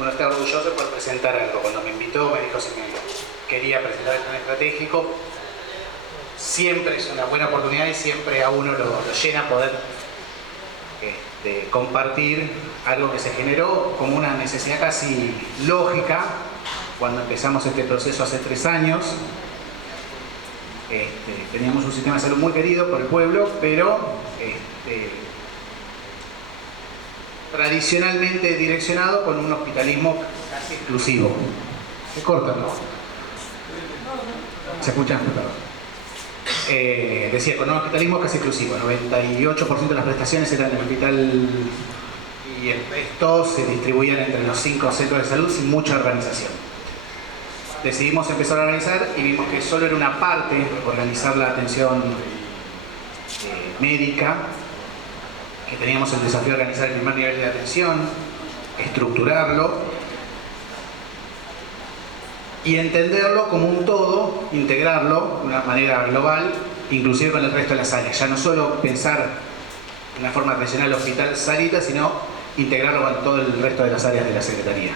uno está orgulloso por presentar algo. Cuando me invitó, me dijo si me quería presentar el plan estratégico. Siempre es una buena oportunidad y siempre a uno lo llena poder compartir algo que se generó como una necesidad casi lógica cuando empezamos este proceso hace 3 años. Teníamos un sistema de salud muy querido por el pueblo, pero tradicionalmente direccionado con un hospitalismo casi exclusivo. Se corta, ¿no? ¿Se escucha? Perdón. Decía, con un hospitalismo casi exclusivo, 98% de las prestaciones eran del hospital y el resto se distribuían entre los 5 centros de salud sin mucha organización. Decidimos empezar a organizar y vimos que solo era una parte organizar la atención médica, que teníamos el desafío de organizar el primer nivel de atención, estructurarlo y entenderlo como un todo, integrarlo de una manera global, inclusive con el resto de las áreas. Ya no solo pensar de una forma tradicional hospital-salita, sino integrarlo con todo el resto de las áreas de la Secretaría.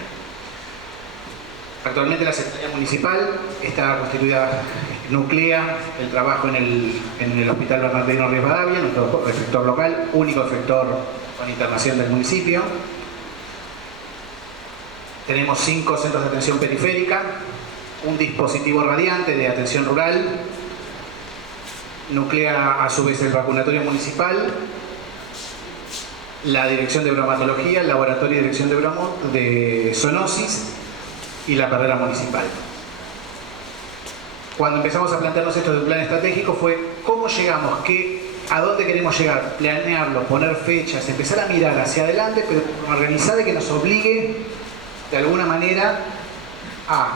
Actualmente la Secretaría Municipal está constituida, nuclea el trabajo en el Hospital Bernardino Rivadavia, nuestro efector local, único efector con internación del municipio. Tenemos 5 centros de atención periférica, un dispositivo radiante de atención rural, nuclea a su vez el vacunatorio municipal, la dirección de bromatología, el laboratorio de dirección de zoonosis y la carrera municipal. Cuando empezamos a plantearnos esto de un plan estratégico fue cómo llegamos, a dónde queremos llegar, planearlo, poner fechas, empezar a mirar hacia adelante, pero organizar y que nos obligue de alguna manera a,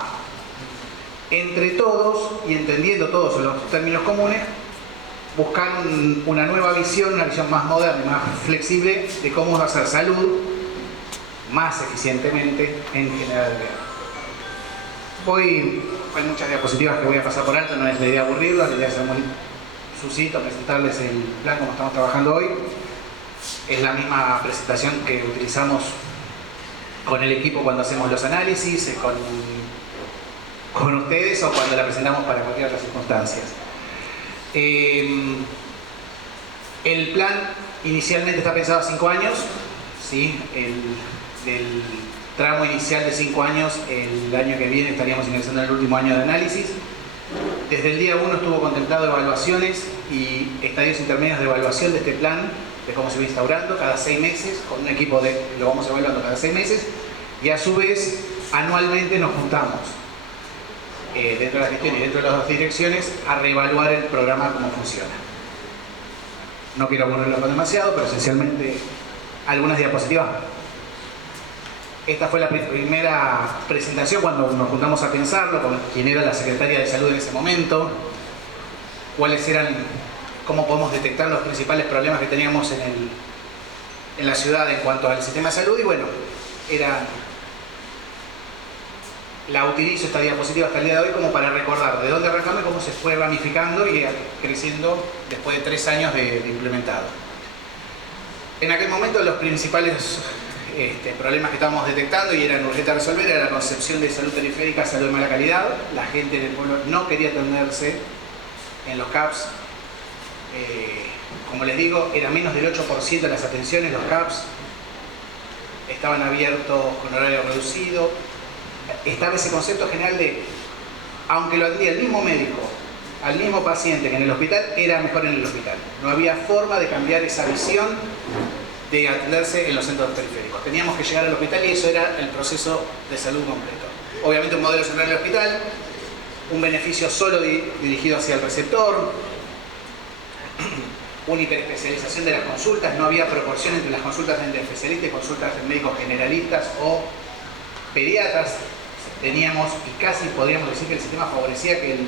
entre todos y entendiendo todos los términos comunes, buscar una nueva visión, una visión más moderna y más flexible de cómo va a hacer salud más eficientemente en general. Hoy hay muchas diapositivas que voy a pasar por alto, no es la idea aburrirlos, la idea es ser muy sucinto, presentarles el plan como estamos trabajando hoy. Es la misma presentación que utilizamos con el equipo cuando hacemos los análisis, con ustedes o cuando la presentamos para cualquier otra circunstancias. El plan inicialmente está pensado a 5 años, ¿sí? Del tramo inicial de 5 años, el año que viene estaríamos ingresando en el último año de análisis. Desde el día 1 estuvo contemplado evaluaciones y estadios intermedios de evaluación de este plan, de cómo se va instaurando cada 6 meses, con un equipo lo vamos evaluando cada 6 meses, y a su vez anualmente nos juntamos dentro de la gestión y dentro de las 2 direcciones a reevaluar el programa, cómo funciona. No quiero aburrirlo con demasiado, pero esencialmente algunas diapositivas. Esta fue la primera presentación cuando nos juntamos a pensarlo, con quien era la secretaria de salud en ese momento, cuáles eran, cómo podemos detectar los principales problemas que teníamos en la ciudad en cuanto al sistema de salud. Y bueno, la utilizo esta diapositiva hasta el día de hoy como para recordar de dónde arrancamos y cómo se fue ramificando y creciendo después de 3 años de implementado. En aquel momento los principales problemas que estábamos detectando y eran urgentes a resolver era la concepción de salud periférica, salud de mala calidad. La gente del pueblo no quería atenderse en los CAPS. Como les digo, era menos del 8% de las atenciones, los CAPS estaban abiertos con horario reducido. Estaba ese concepto general de, aunque lo atendía el mismo médico, al mismo paciente que en el hospital, era mejor en el hospital. No había forma de cambiar esa visión de atenderse en los centros periféricos. Teníamos que llegar al hospital y eso era el proceso de salud completo. Obviamente un modelo central del hospital, un beneficio solo dirigido hacia el receptor, una hiperespecialización de las consultas, no había proporción entre las consultas entre especialistas y consultas de médicos generalistas o pediatras. Teníamos, y casi podríamos decir que el sistema favorecía que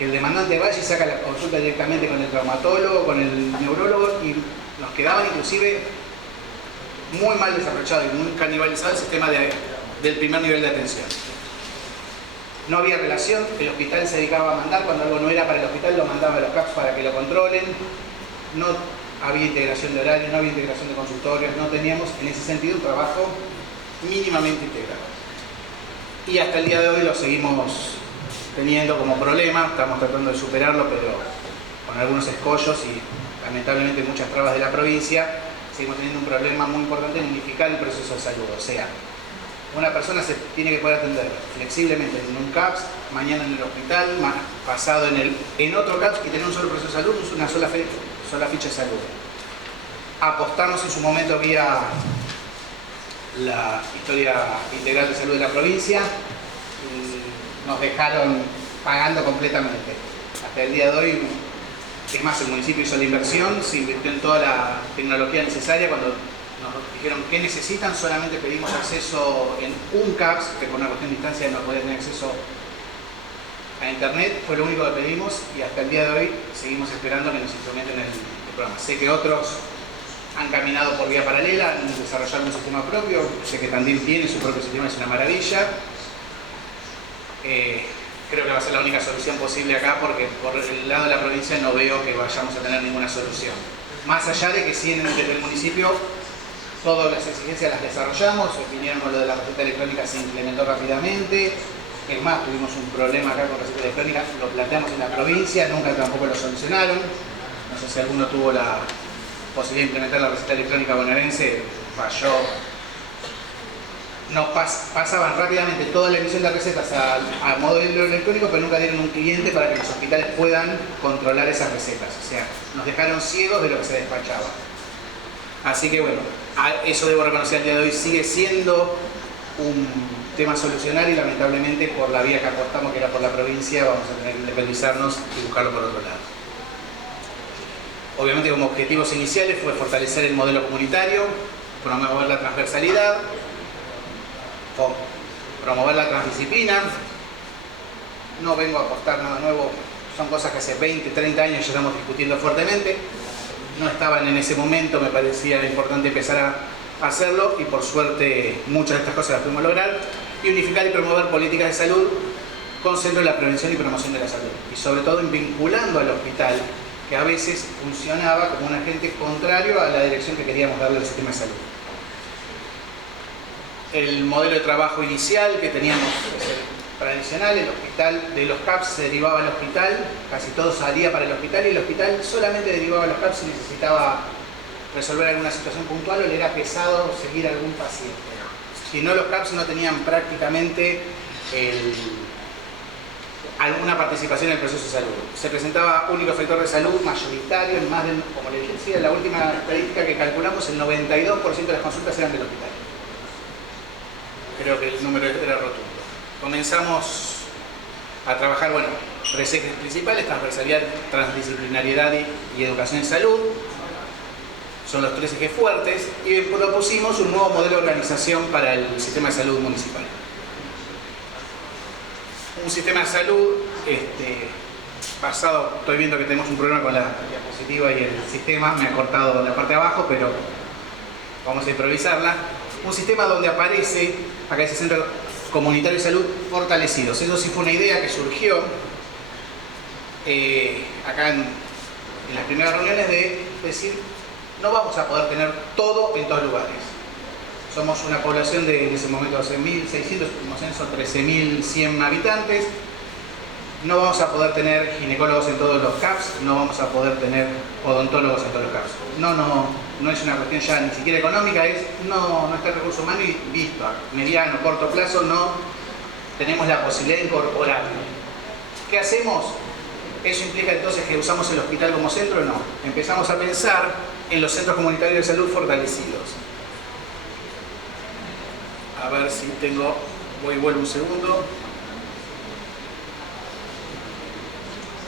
el demandante vaya y saca la consulta directamente con el traumatólogo, con el neurólogo, y nos quedaban inclusive muy mal desaprovechado y muy canibalizado el sistema del primer nivel de atención. No había relación, el hospital se dedicaba a mandar, cuando algo no era para el hospital lo mandaba a los CAPS para que lo controlen. No había integración de horarios, no había integración de consultorios, no teníamos en ese sentido un trabajo mínimamente integrado. Y hasta el día de hoy lo seguimos teniendo como problema, estamos tratando de superarlo, pero con algunos escollos y lamentablemente muchas trabas de la provincia, seguimos teniendo un problema muy importante en unificar el proceso de salud. O sea, una persona se tiene que poder atender flexiblemente en un CAPS, mañana en el hospital, pasado en otro CAPS y tener un solo proceso de salud, una sola ficha de salud. Apostamos en su momento vía la historia integral de salud de la provincia y nos dejaron pagando completamente. Hasta el día de hoy, es más, el municipio hizo la inversión, se invirtió en toda la tecnología necesaria. Cuando nos dijeron qué necesitan, solamente pedimos acceso en un CAPS, que por una cuestión de distancia no podía tener acceso a internet, fue lo único que pedimos y hasta el día de hoy seguimos esperando que nos instrumenten el programa. Sé que otros han caminado por vía paralela, han desarrollado un sistema propio, sé que Tandil tiene su propio sistema, es una maravilla. Creo que va a ser la única solución posible acá porque por el lado de la provincia no veo que vayamos a tener ninguna solución. Más allá de que sí desde el municipio todas las exigencias las desarrollamos, vinieron con lo de la receta electrónica, se implementó rápidamente. Es más, tuvimos un problema acá con receta electrónica, lo planteamos en la provincia, nunca tampoco lo solucionaron. No sé si alguno tuvo la posibilidad de implementar la receta electrónica bonaerense, falló. Nos pasaban rápidamente toda la emisión de recetas a modelo electrónico, pero nunca dieron un cliente para que los hospitales puedan controlar esas recetas. O sea, nos dejaron ciegos de lo que se despachaba. Así que bueno, eso debo reconocer al día de hoy sigue siendo un tema a solucionar y lamentablemente por la vía que apostamos, que era por la provincia, vamos a tener que independizarnos y buscarlo por otro lado. Obviamente como objetivos iniciales fue fortalecer el modelo comunitario, promover la transversalidad, promover la transdisciplina. No vengo a apostar nada nuevo, son cosas que hace 20, 30 años ya estamos discutiendo fuertemente. No estaban en ese momento, me parecía importante empezar a hacerlo y por suerte muchas de estas cosas las pudimos lograr. Y unificar y promover políticas de salud con centro en la prevención y promoción de la salud. Y sobre todo vinculando al hospital, que a veces funcionaba como un agente contrario a la dirección que queríamos darle al sistema de salud. El modelo de trabajo inicial que teníamos tradicional, el hospital de los CAPS se derivaba al hospital, casi todo salía para el hospital y el hospital solamente derivaba a los CAPS si necesitaba resolver alguna situación puntual o le era pesado seguir a algún paciente. Si no, los CAPS no tenían prácticamente alguna participación en el proceso de salud. Se presentaba único efector de salud mayoritario, en más de, como les decía, la última estadística que calculamos, el 92% de las consultas eran del hospital. Creo que el número era rotundo. Comenzamos a trabajar, bueno, tres ejes principales: transversalidad, transdisciplinariedad y educación en salud. Son los tres ejes fuertes y propusimos un nuevo modelo de organización para el sistema de salud municipal. Un sistema de salud basado, estoy viendo que tenemos un problema con la diapositiva y el sistema, me ha cortado la parte de abajo, pero vamos a improvisarla. Un sistema donde aparece, acá ese centro comunitario de salud fortalecidos. Eso sí fue una idea que surgió acá en las primeras reuniones de decir, no vamos a poder tener todo en todos lugares. Somos una población de en ese momento 12.600, como son 13.100 habitantes. No vamos a poder tener ginecólogos en todos los CAPS, no vamos a poder tener odontólogos en todos los CAPS. No es una cuestión ya ni siquiera económica, no está el recurso humano y visto, a mediano, corto plazo no tenemos la posibilidad de incorporarlo. ¿Qué hacemos? ¿Eso implica entonces que usamos el hospital como centro? No. Empezamos a pensar en los centros comunitarios de salud fortalecidos. A ver si tengo, voy y vuelvo un segundo.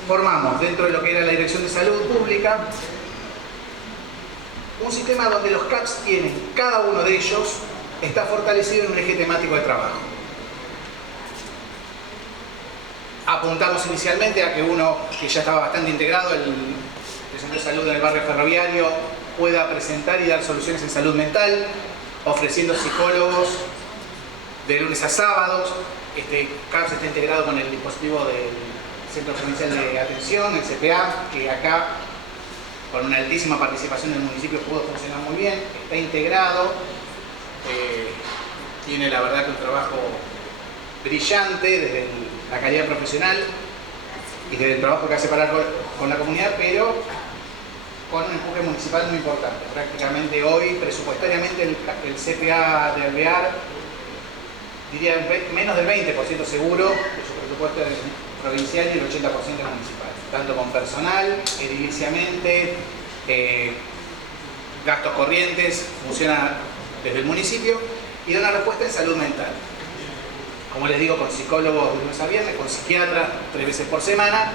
Formamos dentro de lo que era la Dirección de Salud Pública un sistema donde los CAPS tienen, cada uno de ellos está fortalecido en un eje temático de trabajo. Apuntamos inicialmente a que uno que ya estaba bastante integrado, el centro de salud en el barrio ferroviario, pueda presentar y dar soluciones en salud mental, ofreciendo psicólogos de lunes a sábados. Este CAPS está integrado con el dispositivo del Centro Provincial de Atención, el CPA, que acá, con una altísima participación del municipio, pudo funcionar muy bien. Está integrado tiene la verdad que un trabajo brillante desde la calidad profesional y desde el trabajo que hace con la comunidad, pero con un empuje municipal muy importante. Prácticamente hoy, presupuestariamente, el CPA de Alvear, diría menos del 20% seguro de su presupuesto provincial y el 80% municipal, tanto con personal, ediliciamente, gastos corrientes, funciona desde el municipio y da una respuesta en salud mental. Como les digo, con psicólogos de lunes a viernes, con psiquiatras 3 veces por semana.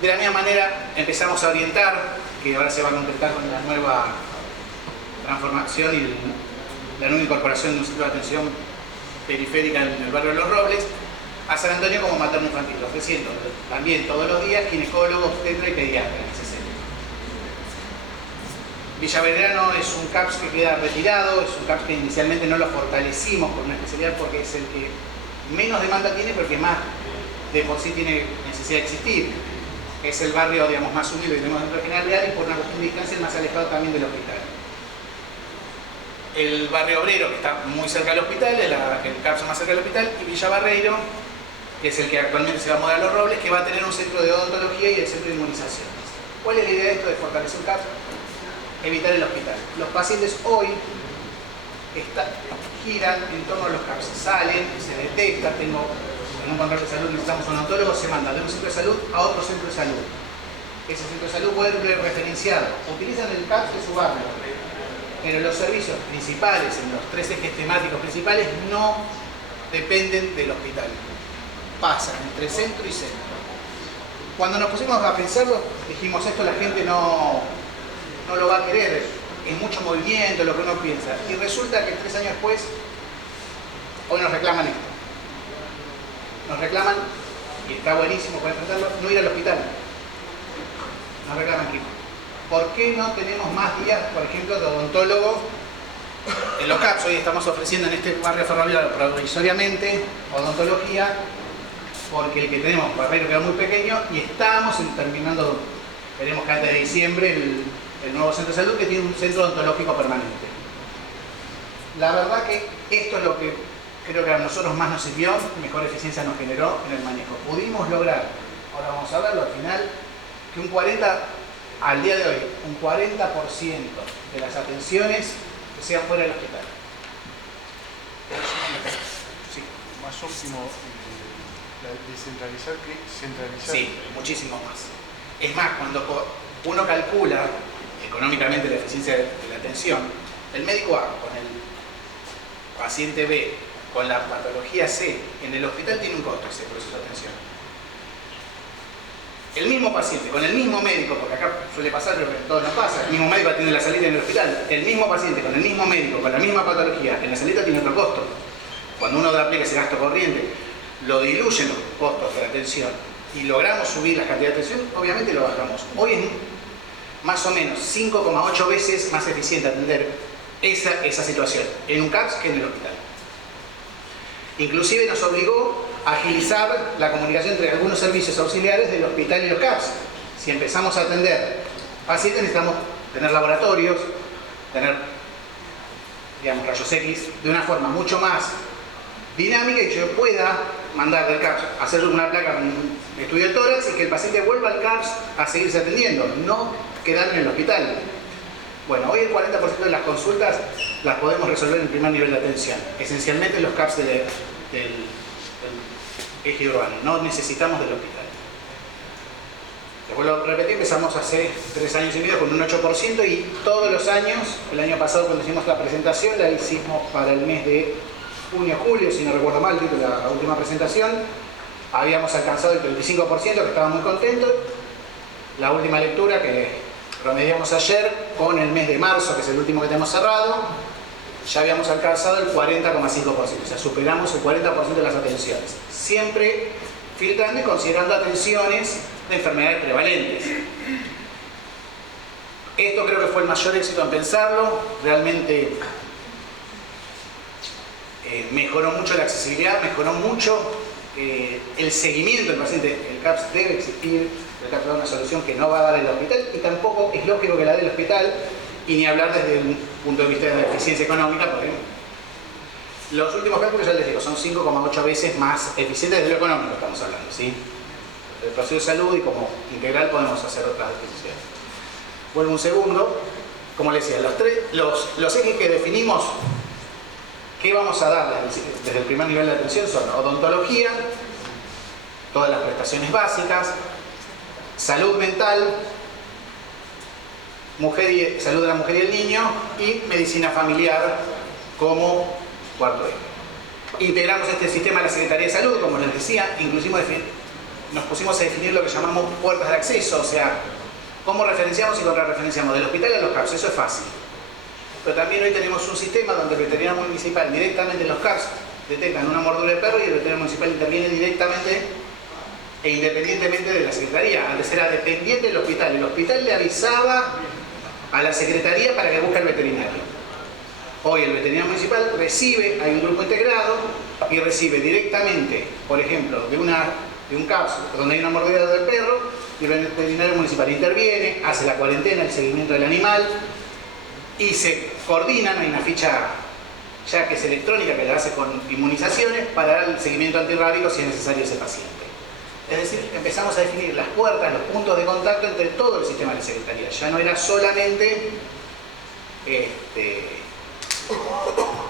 De la misma manera empezamos a orientar, que ahora se va a concretar con la nueva transformación y la nueva incorporación de un centro de atención periférica en el barrio de Los Robles, a San Antonio como materno infantil, ofreciendo también todos los días ginecólogos, obstetra y pediatra en ese centro. Villa Belgrano es un CAPS que queda retirado, es un CAPS que inicialmente no lo fortalecimos con una especialidad porque es el que menos demanda tiene, pero que más de por sí tiene necesidad de existir. Es el barrio, digamos, más humilde que tenemos dentro de General Real y por una cuestión de distancia el más alejado también del hospital. El barrio Obrero, que está muy cerca del hospital, el CAPS más cerca del hospital, y Villa Barreiro, que es el que actualmente se va a mudar a Los Robles, que va a tener un centro de odontología y el centro de inmunización. ¿Cuál es la idea de esto de fortalecer un CAPS? Evitar el hospital. Los pacientes hoy giran en torno a los CAPS, salen, se detecta, en un control de salud necesitamos un odontólogo, se manda de un centro de salud a otro centro de salud. Ese centro de salud puede ser referenciado, utilizan el CAPS de su barrio, pero los servicios principales, en los 3 ejes temáticos principales, no dependen del hospital. Pasan entre centro y centro. Cuando nos pusimos a pensarlo, dijimos esto la gente no lo va a querer, es mucho movimiento lo que uno piensa. Y resulta que 3 años después, hoy nos reclaman esto. Nos reclaman, y está buenísimo para enfrentarlo, no ir al hospital. Nos reclaman que ¿por qué no tenemos más días, por ejemplo, de odontólogo en los CAPS? Hoy estamos ofreciendo en este barrio ferroviario provisoriamente odontología, porque el que tenemos, Barreiro, queda muy pequeño y estamos terminando, veremos que antes de diciembre, el nuevo centro de salud que tiene un centro odontológico permanente. La verdad que esto es lo que creo que a nosotros más nos sirvió, mejor eficiencia nos generó en el manejo. Pudimos lograr, ahora vamos a verlo al final, que al día de hoy, un 40% de las atenciones que sean fuera del hospital. Sí. Más óptimo descentralizar que centralizar. Sí, muchísimo más. Es más, cuando uno calcula económicamente la eficiencia de la atención, el médico A con el paciente B, con la patología C, en el hospital tiene un costo ese proceso de atención. El mismo paciente, con el mismo médico, porque acá suele pasar, pero en todo no pasa, el mismo médico atiende la salita en el hospital, el mismo paciente con el mismo médico, con la misma patología, en la salita tiene otro costo. Cuando uno aplica ese gasto corriente, lo diluyen los costos de la atención y logramos subir la cantidad de atención, obviamente lo bajamos. Hoy es más o menos 5,8 veces más eficiente atender esa situación en un CAPS que en el hospital. Inclusive nos obligó a agilizar la comunicación entre algunos servicios auxiliares del hospital y los CAPS. Si empezamos a atender pacientes, necesitamos tener laboratorios, tener, digamos, rayos X de una forma mucho más dinámica y que yo pueda mandar del CAPS a hacer una placa con un estudio de tórax y que el paciente vuelva al CAPS a seguirse atendiendo, no quedar en el hospital. Bueno, hoy el 40% de las consultas las podemos resolver en el primer nivel de atención, esencialmente los CAPS del eje urbano, no necesitamos del hospital. Les vuelvo a repetir, empezamos hace 3 años y medio con un 8% y todos los años, el año pasado cuando hicimos la presentación, la hicimos para el mes de junio-julio, si no recuerdo mal, la última presentación, habíamos alcanzado el 35%, que estaba muy contento. La última lectura que promediamos ayer, con el mes de marzo, que es el último que tenemos cerrado, ya habíamos alcanzado el 40,5%, o sea, superamos el 40% de las atenciones. Siempre filtrando y considerando atenciones de enfermedades prevalentes. Esto creo que fue el mayor éxito en pensarlo, realmente mejoró mucho la accesibilidad, mejoró mucho el seguimiento del paciente. El CAPS debe existir, el CAPS da una solución que no va a dar el hospital y tampoco es lógico que la dé el hospital, y ni hablar desde un punto de vista de la eficiencia económica, porque Los últimos cálculos, ya les digo, son 5,8 veces más eficientes de lo económico, estamos hablando, ¿sí? El proceso de salud y como integral podemos hacer otras definiciones. Vuelvo un segundo. Como les decía, los ejes que definimos, ¿qué vamos a dar desde el primer nivel de atención? Son odontología, todas las prestaciones básicas, salud mental, salud de la mujer y el niño y medicina familiar como cuarto eje. Integramos este sistema a la Secretaría de Salud, como les decía, inclusive nos pusimos a definir lo que llamamos puertas de acceso, o sea, cómo referenciamos y contrarreferenciamos del hospital a los CAPS, eso es fácil. Pero también hoy tenemos un sistema donde el veterinario municipal directamente en los CAPS detectan una mordedura de perro y el veterinario municipal interviene directamente e independientemente de la Secretaría. Antes era dependiente del hospital, el hospital le avisaba a la Secretaría para que busque al veterinario. Hoy el veterinario municipal recibe, hay un grupo integrado y recibe directamente, por ejemplo, de un CAPS donde hay una mordedura del perro, y el veterinario municipal interviene, hace la cuarentena, el seguimiento del animal y se coordinan, hay una ficha ya que es electrónica que la hace con inmunizaciones para dar el seguimiento antirrábico si es necesario ese paciente. Es decir, empezamos a definir las puertas, los puntos de contacto entre todo el sistema de Secretaría. Ya no era solamente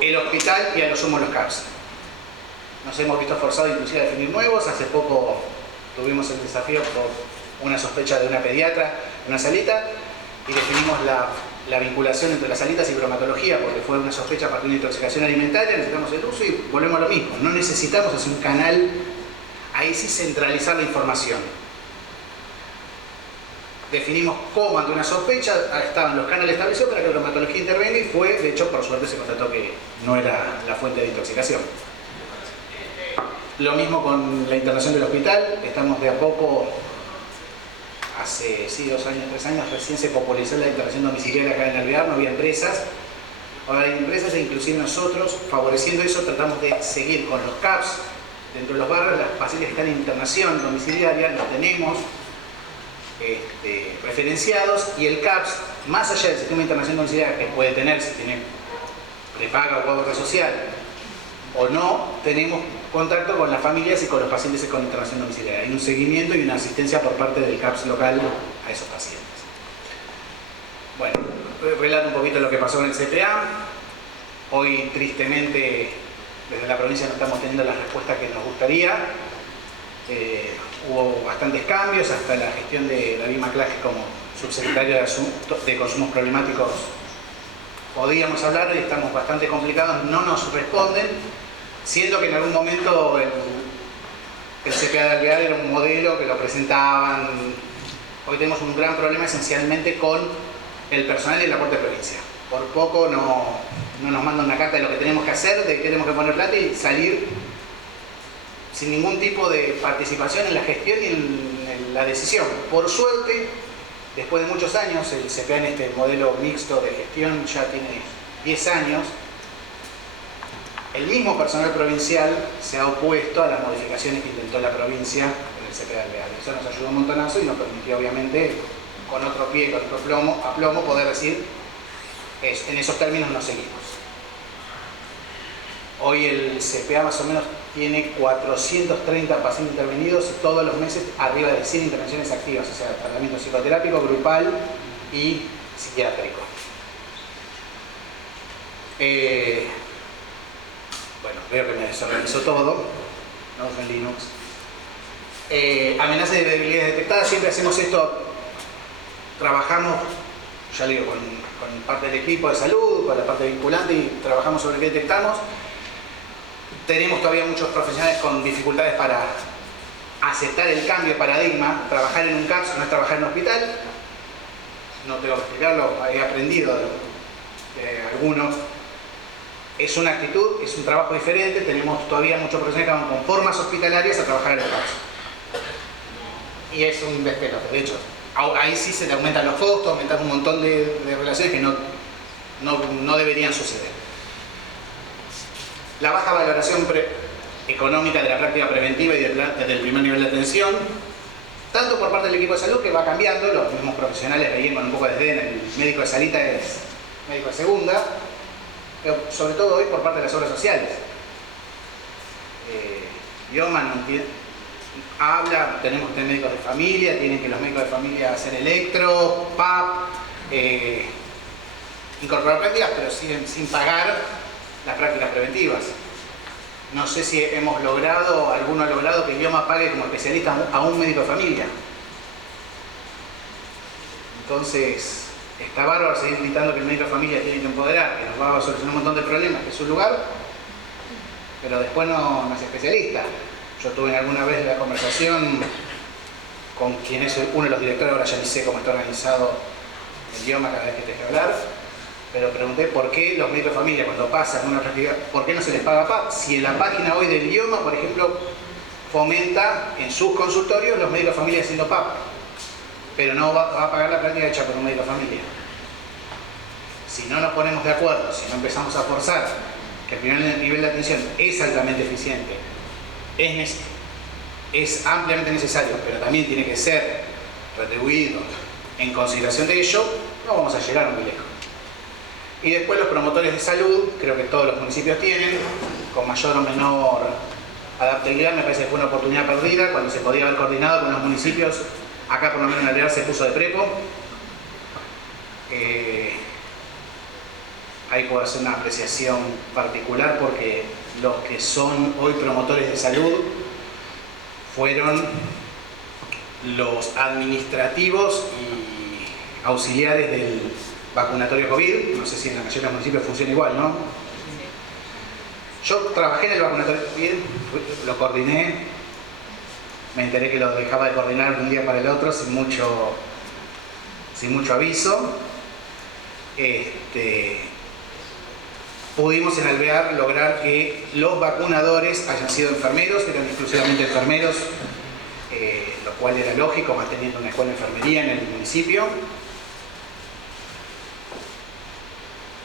el hospital y a lo sumo los CAPS. Nos hemos visto forzados inclusive a definir nuevos. Hace poco tuvimos el desafío por una sospecha de una pediatra en una salita y definimos la vinculación entre las salitas y bromatología porque fue una sospecha a partir de una intoxicación alimentaria, necesitamos el uso y volvemos a lo mismo. No necesitamos hacer un canal, ahí sí centralizar la información. Definimos cómo ante una sospecha estaban los canales establecidos para que la bromatología intervenga y fue, de hecho, por suerte se constató que no era la fuente de intoxicación. Lo mismo con la internación del hospital, estamos de a poco, hace 2 años, 3 años, recién se popularizó la internación domiciliaria acá en Alvear, no había empresas, ahora hay empresas e inclusive nosotros, favoreciendo eso, tratamos de seguir con los CAPS dentro de los barrios, las pacientes que están en internación domiciliaria, los tenemos referenciados y el CAPS, más allá del sistema de internación domiciliaria que puede tener, si tiene prepaga o obra social o no, tenemos contacto con las familias y con los pacientes con internación domiciliaria. Hay un seguimiento y una asistencia por parte del CAPS local a esos pacientes. Bueno, relato un poquito lo que pasó en el CPA. Hoy, tristemente, desde la provincia no estamos teniendo las respuestas que nos gustaría. Hubo bastantes cambios, hasta la gestión de David Maclaje como subsecretario de Consumos Problemáticos podíamos hablar y estamos bastante complicados, no nos responden, siendo que en algún momento el CPA de Alvear era un modelo que lo presentaban. Hoy tenemos un gran problema esencialmente con el personal de la Corte de Provincia. Por poco no nos mandan una carta de lo que tenemos que hacer, de que tenemos que poner plata y salir sin ningún tipo de participación en la gestión y en la decisión. Por suerte, después de muchos años, el CPA en este modelo mixto de gestión ya tiene 10 años, el mismo personal provincial se ha opuesto a las modificaciones que intentó la provincia en el CPA de Alvear. Eso nos ayudó un montonazo y nos permitió, obviamente, con otro pie, con otro aplomo, poder decir, en esos términos no seguimos. Hoy el CPA más o menos tiene 430 pacientes intervenidos todos los meses, arriba de 100 intervenciones activas, o sea, tratamiento psicoterápico, grupal y psiquiátrico. Bueno, veo que me desorganizó todo, no en Linux. Amenazas de debilidades detectadas, siempre hacemos esto, trabajamos, ya le digo, con parte del equipo de salud, con la parte vinculante y trabajamos sobre qué detectamos. Tenemos todavía muchos profesionales con dificultades para aceptar el cambio de paradigma. Trabajar en un CAPS no es trabajar en un hospital. No tengo que explicarlo, he aprendido de algunos. Es una actitud, es un trabajo diferente. Tenemos todavía muchos profesionales que van con formas hospitalarias a trabajar en el CAPS. Y es un despelote. De hecho, ahí sí se le aumentan los costos, aumentan un montón de relaciones que no deberían suceder. La baja valoración económica de la práctica preventiva y desde el primer nivel de atención, tanto por parte del equipo de salud que va cambiando, los mismos profesionales veían con un poco de desdén, el médico de salita es médico de segunda, pero sobre todo hoy por parte de las obras sociales. Bioma no entiende. Habla, tenemos que tener médicos de familia, tienen que los médicos de familia hacer electro, PAP, incorporar prácticas, pero siguen sin pagar las prácticas preventivas. No sé si hemos logrado, alguno ha logrado que el Bioma pague como especialista a un médico de familia. Entonces, está bárbaro seguir gritando que el médico de familia tiene que empoderar, que nos va a solucionar un montón de problemas, que es su lugar, pero después no es especialista. Yo tuve alguna vez la conversación con quien es uno de los directores, ahora ya ni sé cómo está organizado el Bioma cada vez que tengo que hablar, pero pregunté por qué los médicos de familia cuando pasan una práctica, ¿por qué no se les paga PAP? Si en la página hoy del Bioma, por ejemplo, fomenta en sus consultorios los médicos de familia haciendo PAP, pero no va a pagar la práctica hecha por un médico de familia. Si no nos ponemos de acuerdo, si no empezamos a forzar que el primer nivel de atención es altamente eficiente, es ampliamente necesario, pero también tiene que ser retribuido en consideración de ello, no vamos a llegar muy lejos. Y después los promotores de salud, creo que todos los municipios tienen, con mayor o menor adaptabilidad. Me parece que fue una oportunidad perdida cuando se podía haber coordinado con los municipios. Acá por lo menos en Alvear se puso de prepo. Ahí puedo hacer una apreciación particular porque los que son hoy promotores de salud fueron los administrativos y auxiliares del vacunatorio COVID. No sé si en la mayoría de los municipios funciona igual, ¿no? Yo trabajé en el vacunatorio COVID, lo coordiné, me enteré que lo dejaba de coordinar de un día para el otro sin mucho aviso. Pudimos en Alvear lograr que los vacunadores hayan sido enfermeros, eran exclusivamente enfermeros, lo cual era lógico, manteniendo una escuela de enfermería en el municipio.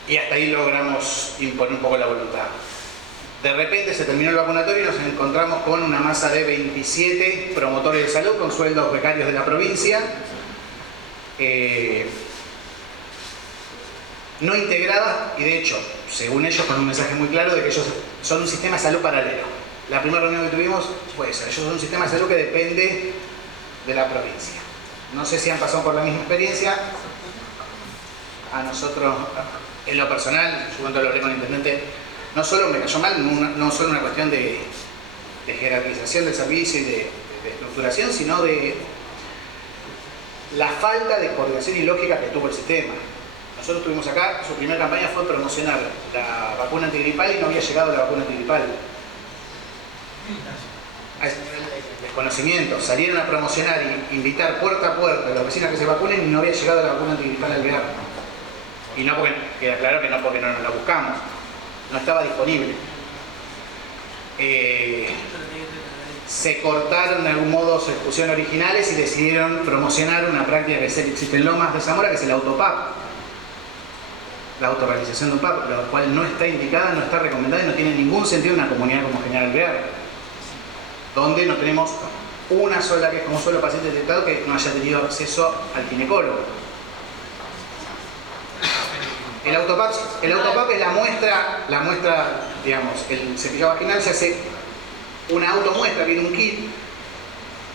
Y hasta ahí logramos imponer un poco la voluntad. De repente se terminó el vacunatorio y nos encontramos con una masa de 27 promotores de salud con sueldos becarios de la provincia. No integrada, y de hecho, según ellos, con un mensaje muy claro de que ellos son un sistema de salud paralelo. La primera reunión que tuvimos fue eso, ellos son un sistema de salud que depende de la provincia. No sé si han pasado por la misma experiencia. A nosotros, en lo personal, yo cuando lo hablé con el intendente, no solo me cayó mal, no solo una cuestión de jerarquización del servicio y de estructuración, sino de la falta de coordinación y lógica que tuvo el sistema. Nosotros tuvimos acá, su primera campaña fue promocionar la vacuna antigripal y no había llegado la vacuna antigripal. Desconocimiento, salieron a promocionar y invitar puerta a puerta a los vecinos que se vacunen y no había llegado la vacuna antigripal al Alvear. Y no porque, queda claro que no porque no nos la buscamos, no estaba disponible. Se cortaron de algún modo su ejecución originales y decidieron promocionar una práctica que existe en Lomas de Zamora, que es el autopap. La autorrealización de un PAP, lo cual no está indicada, no está recomendada y no tiene ningún sentido en una comunidad como General Alvear, donde no tenemos una sola que es como solo paciente detectado que no haya tenido acceso al ginecólogo. El autopap es la muestra, digamos, el cepillado vaginal se hace una automuestra, viene un kit,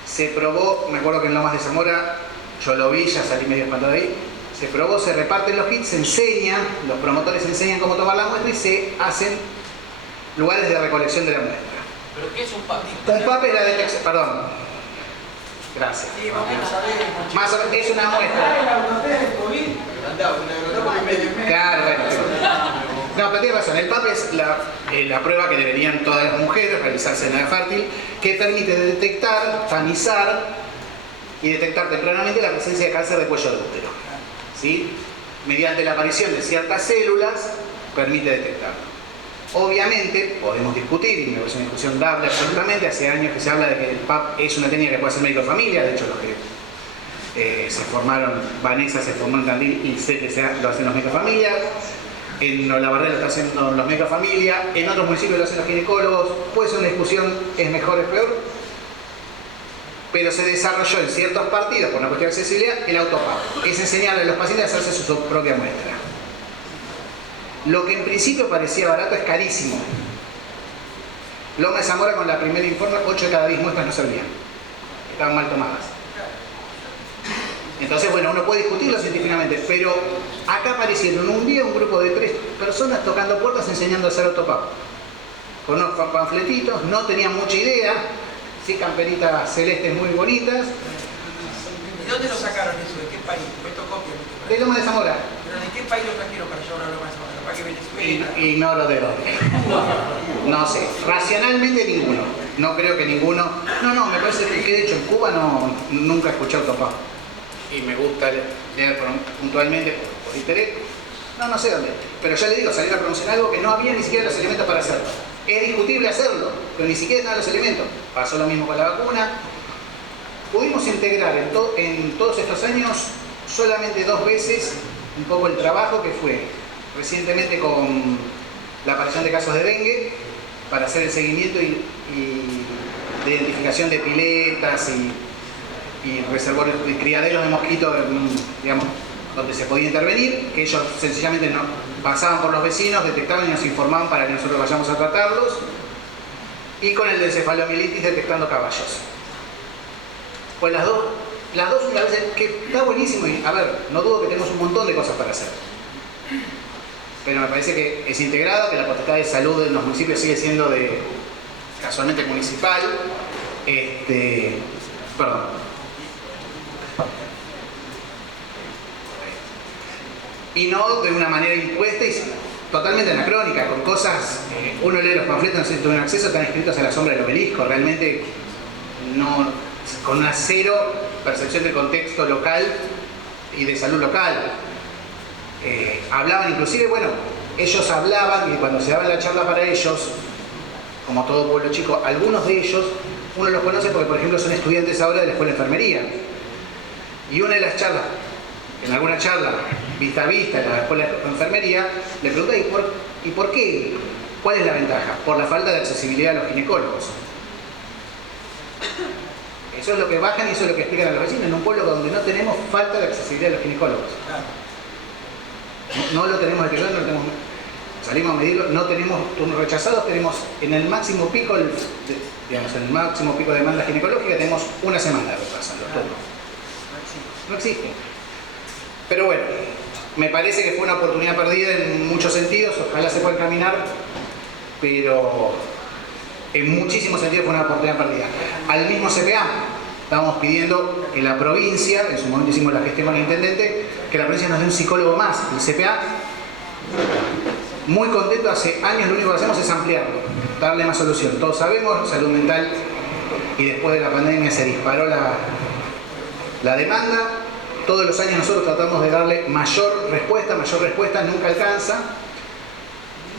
se probó, me acuerdo que en Lomas de Zamora, yo lo vi, ya salí medio espantado de ahí. Se probó, se reparten los kits, se enseñan, los promotores enseñan cómo tomar la muestra y se hacen lugares de recolección de la muestra. ¿Pero qué es un PAP? Un PAP es la detección, perdón. Gracias. Sí, Más o menos, es una muestra. Claro, bueno. No, pero tiene razón, el PAP es la prueba que deberían todas las mujeres realizarse en la edad fértil, que permite detectar, tamizar y detectar tempranamente la presencia de cáncer de cuello de útero. ¿Sí? Mediante la aparición de ciertas células, permite detectarlo. Obviamente, podemos discutir, y me parece una discusión dable absolutamente, hace años que se habla de que el PAP es una técnica que puede hacer médico de familia, de hecho los que se formaron, Vanessa se formó en Tandil y sé que lo hacen los médicos de familia, en Olavarría lo están haciendo los médicos de familia, en otros municipios lo hacen los ginecólogos, puede ser una discusión, es mejor, es peor, pero se desarrolló en ciertos partidos, por una cuestión de accesibilidad, el autopap. Es enseñarle a los pacientes a hacerse su propia muestra. Lo que en principio parecía barato es carísimo. Loma de Zamora, con la primera informe, 8 de cada 10 muestras no servían. Estaban mal tomadas. Entonces, bueno, uno puede discutirlo científicamente, pero acá aparecieron un día un grupo de 3 personas tocando puertas enseñando a hacer autopavo. Con unos panfletitos, no tenían mucha idea, sí, camperitas celestes muy bonitas. ¿De dónde lo sacaron eso? ¿De qué país? Esto copia. De Loma de Zamora. ¿Pero de qué país lo trajeron para llevar a Loma de Zamora? ¿Para qué Venezuela? Ignoro de dónde. No sé, racionalmente ninguno. No creo que ninguno. No, me parece que de hecho en Cuba nunca escuché autopavo. Y me gusta leer puntualmente por interés. No sé dónde. Pero ya le digo, salir a promocionar algo que no había ni siquiera los elementos para hacerlo. Es discutible hacerlo, pero ni siquiera estaban los elementos. Pasó lo mismo con la vacuna. Pudimos integrar en todos estos años solamente 2 veces un poco el trabajo, que fue recientemente con la aparición de casos de dengue, para hacer el seguimiento y de identificación de piletas y reservorios y criaderos de mosquitos, digamos, donde se podía intervenir, que ellos sencillamente pasaban por los vecinos, detectaban y nos informaban para que nosotros vayamos a tratarlos, y con el de encefalomielitis detectando caballos. Pues las dos únicas veces, que está buenísimo, y a ver, no dudo que tenemos un montón de cosas para hacer, pero me parece que es integrado, que la potestad de salud en los municipios sigue siendo casualmente municipal, y no de una manera impuesta y totalmente anacrónica, con cosas, uno lee los panfletos, no sé si tuvieron acceso, están escritos a la sombra del obelisco, realmente no, con una cero percepción del contexto local y de salud local. Hablaban inclusive, bueno, ellos hablaban, y cuando se daba la charla para ellos, como todo pueblo chico, algunos de ellos, uno los conoce porque, por ejemplo, son estudiantes ahora de la escuela de enfermería. Y una de las charlas, en alguna charla vista a vista en la escuela de enfermería, le pregunté, ¿y por qué? ¿Cuál es la ventaja? Por la falta de accesibilidad a los ginecólogos. Eso es lo que bajan y eso es lo que explican a los vecinos, en un pueblo donde no tenemos falta de accesibilidad a los ginecólogos. No lo tenemos detectado, no lo tenemos, salimos a medirlo, no tenemos turnos rechazados, tenemos en el máximo pico, en el máximo pico de demanda ginecológica, tenemos una semana de retraso en los turnos. No existe. Pero bueno, me parece que fue una oportunidad perdida en muchos sentidos, ojalá se pueda encaminar, pero en muchísimos sentidos fue una oportunidad perdida. Al mismo CPA, estábamos pidiendo que la provincia, en su momento hicimos la gestión con el intendente, que la provincia nos dé un psicólogo más. El CPA, muy contento, hace años lo único que hacemos es ampliarlo, darle más solución. Todos sabemos, salud mental, y después de la pandemia se disparó la demanda. Todos los años nosotros tratamos de darle mayor respuesta, nunca alcanza.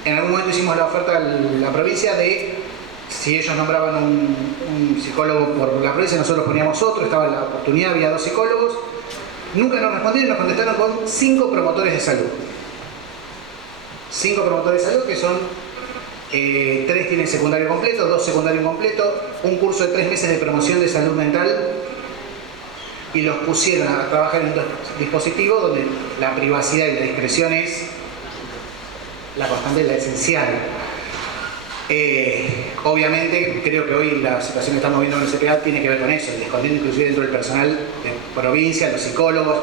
En algún momento hicimos la oferta a la provincia de, si ellos nombraban un psicólogo por la provincia, nosotros poníamos otro, estaba la oportunidad, había 2 psicólogos. Nunca nos respondieron, nos contestaron con 5 promotores de salud. 5 promotores de salud que son, 3 tienen secundario completo, 2 secundario completo, un curso de 3 meses de promoción de salud mental, y los pusieron a trabajar en 2 dispositivos donde la privacidad y la discreción es la constante, la esencial. Obviamente creo que hoy la situación que estamos viendo en el CPA tiene que ver con eso, el descontento inclusive dentro del personal de provincia, los psicólogos.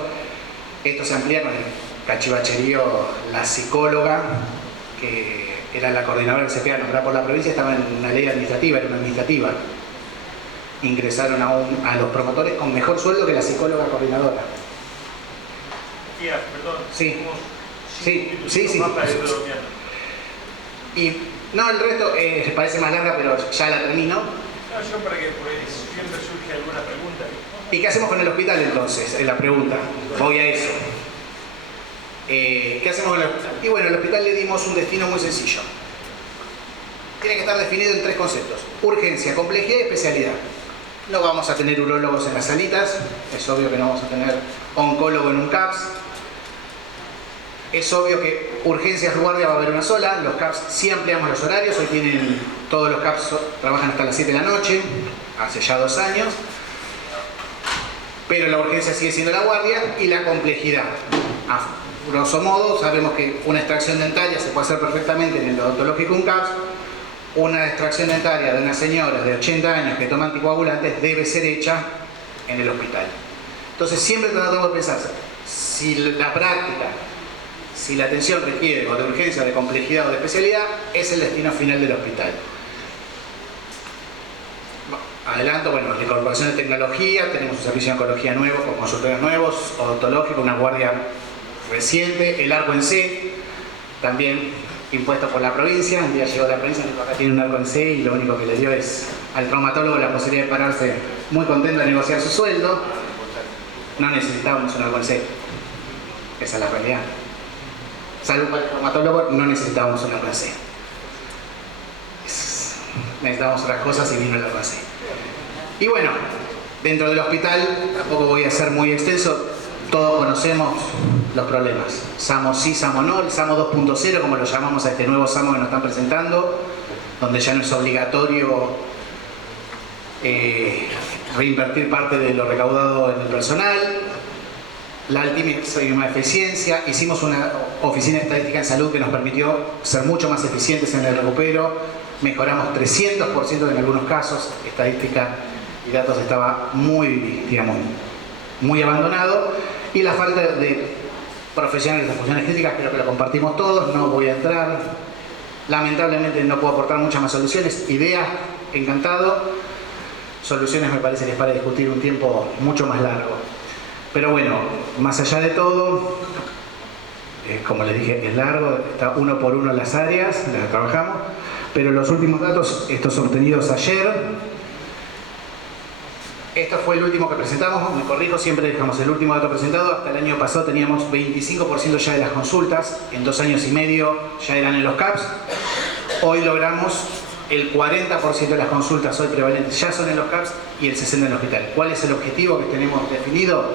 Esto se amplía con el cachivacherío, la psicóloga, que era la coordinadora del CPA nombrada por la provincia, estaba en una ley administrativa, era una administrativa. Ingresaron a los promotores con mejor sueldo que la psicóloga coordinadora. Perdón. Sí. Sí. Y no, el resto parece más larga, pero ya la termino. No, yo para que siempre surge alguna pregunta. ¿Y qué hacemos con el hospital entonces? Es la pregunta. Voy a eso. ¿Qué hacemos con el hospital? Y bueno, al hospital le dimos un destino muy sencillo. Tiene que estar definido en 3 conceptos: urgencia, complejidad y especialidad. No vamos a tener urólogos en las salitas, es obvio que no vamos a tener oncólogo en un CAPS. Es obvio que urgencias guardia va a haber una sola. Los CAPS sí ampliamos los horarios, hoy tienen, todos los CAPS trabajan hasta las 7 de la noche, hace ya 2 años. Pero la urgencia sigue siendo la guardia y la complejidad. A grosso modo, sabemos que una extracción dentaria se puede hacer perfectamente en el odontológico un CAPS, una extracción dentaria de una señora de 80 años que toma anticoagulantes debe ser hecha en el hospital. Entonces siempre tratamos de pensar, si la práctica, si la atención requiere o de urgencia, de complejidad o de especialidad, es el destino final del hospital. Adelanto, bueno, la incorporación de tecnología, tenemos un servicio de oncología nuevo, con consultorios nuevos, odontológico, una guardia reciente, el arco en C, también impuesto por la provincia. Un día llegó la provincia, acá tiene un arco en C y lo único que le dio es al traumatólogo la posibilidad de pararse muy contento de negociar su sueldo. No necesitábamos un arco en C, esa es la realidad. Salvo para el traumatólogo, no necesitábamos un arco en C. Necesitábamos otras cosas y vino el arco en C. Y bueno, dentro del hospital, tampoco voy a ser muy extenso, todos conocemos los problemas. SAMO sí, SAMO no, el SAMO 2.0, como lo llamamos a este nuevo SAMO que nos están presentando, donde ya no es obligatorio reinvertir parte de lo recaudado en el personal, la altísima eficiencia. Hicimos una oficina estadística en salud que nos permitió ser mucho más eficientes en el recupero, mejoramos 300% en algunos casos, estadística y datos estaba muy, digamos, muy abandonado, y la falta de profesionales de funciones críticas, creo que lo compartimos todos, no voy a entrar, lamentablemente no puedo aportar muchas más soluciones, ideas, encantado, soluciones me parece que es para discutir un tiempo mucho más largo. Pero bueno, más allá de todo, como les dije, es largo, está uno por uno las áreas, las trabajamos, pero los últimos datos, estos obtenidos ayer, esto fue el último que presentamos, me corrijo, siempre dejamos el último dato presentado. Hasta el año pasado teníamos 25% ya de las consultas, en 2 años y medio ya eran en los CAPS. Hoy logramos el 40% de las consultas hoy prevalentes ya son en los CAPS y el 60% en el hospital. ¿Cuál es el objetivo que tenemos definido?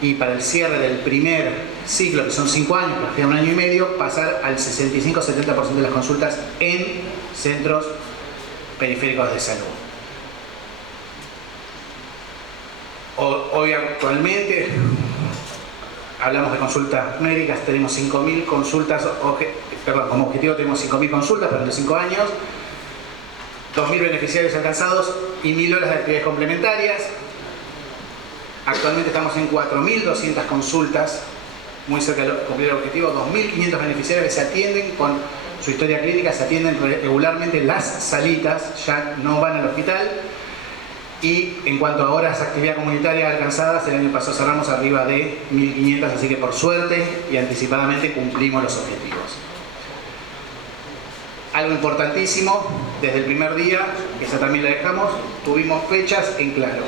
Y para el cierre del primer ciclo, que son 5 años, que nos queda 1 año y medio, pasar al 65-70% de las consultas en centros periféricos de salud. Hoy actualmente hablamos de consultas médicas, tenemos 5.000 consultas, como objetivo tenemos 5.000 consultas durante 5 años, 2.000 beneficiarios alcanzados y 1.000 horas de actividades complementarias. Actualmente estamos en 4.200 consultas, muy cerca de cumplir el objetivo, 2.500 beneficiarios que se atienden con su historia clínica, se atienden regularmente en las salitas, ya no van al hospital. Y en cuanto a horas de actividad comunitaria alcanzadas, el año pasado cerramos arriba de 1.500, así que por suerte y anticipadamente cumplimos los objetivos. Algo importantísimo, desde el primer día, que esa también la dejamos, tuvimos fechas en claro.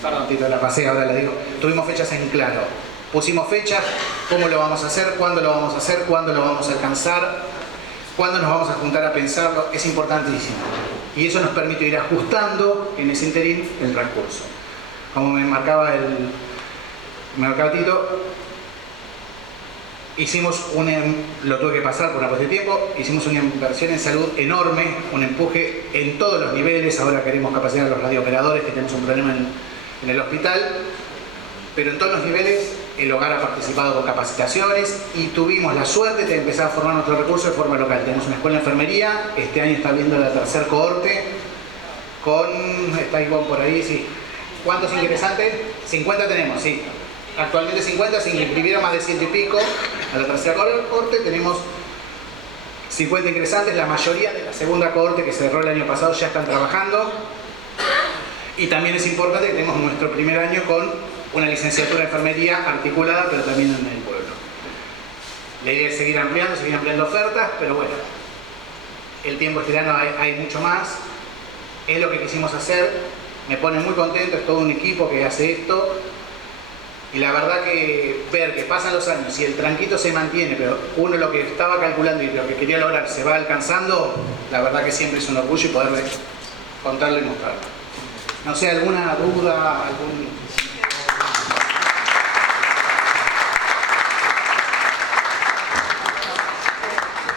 Perdón, Tito, la pasé, ahora la digo. Tuvimos fechas en claro. Pusimos fechas, cómo lo vamos a hacer, cuándo lo vamos a hacer, cuándo lo vamos a alcanzar, cuándo nos vamos a juntar a pensarlo, es importantísimo. Y eso nos permite ir ajustando en ese interín el transcurso. Como me marcaba Tito, lo tuve que pasar por una cuestión de tiempo, hicimos una inversión en salud enorme, un empuje en todos los niveles. Ahora queremos capacitar a los radiooperadores, que tenemos un problema en el hospital, pero en todos los niveles el hogar ha participado con capacitaciones y tuvimos la suerte de empezar a formar nuestro recurso de forma local. Tenemos una escuela de enfermería, este año está viendo la 3er cohorte, está Ivonne por ahí, sí. ¿Cuántos ingresantes? 50 tenemos, sí. Actualmente 50, se inscribieron más de 100 y pico. A la 3er cohorte tenemos 50 ingresantes, la mayoría de la 2ª cohorte que se cerró el año pasado ya están trabajando. Y también es importante que tenemos nuestro primer año con una licenciatura de enfermería articulada, pero también en el pueblo. La idea es seguir ampliando ofertas, pero bueno, el tiempo este año hay mucho más. Es lo que quisimos hacer, me pone muy contento, es todo un equipo que hace esto. Y la verdad que ver que pasan los años y el tranquito se mantiene, pero uno lo que estaba calculando y lo que quería lograr se va alcanzando, la verdad que siempre es un orgullo y poder contarlo y mostrarlo. No sé, ¿alguna duda?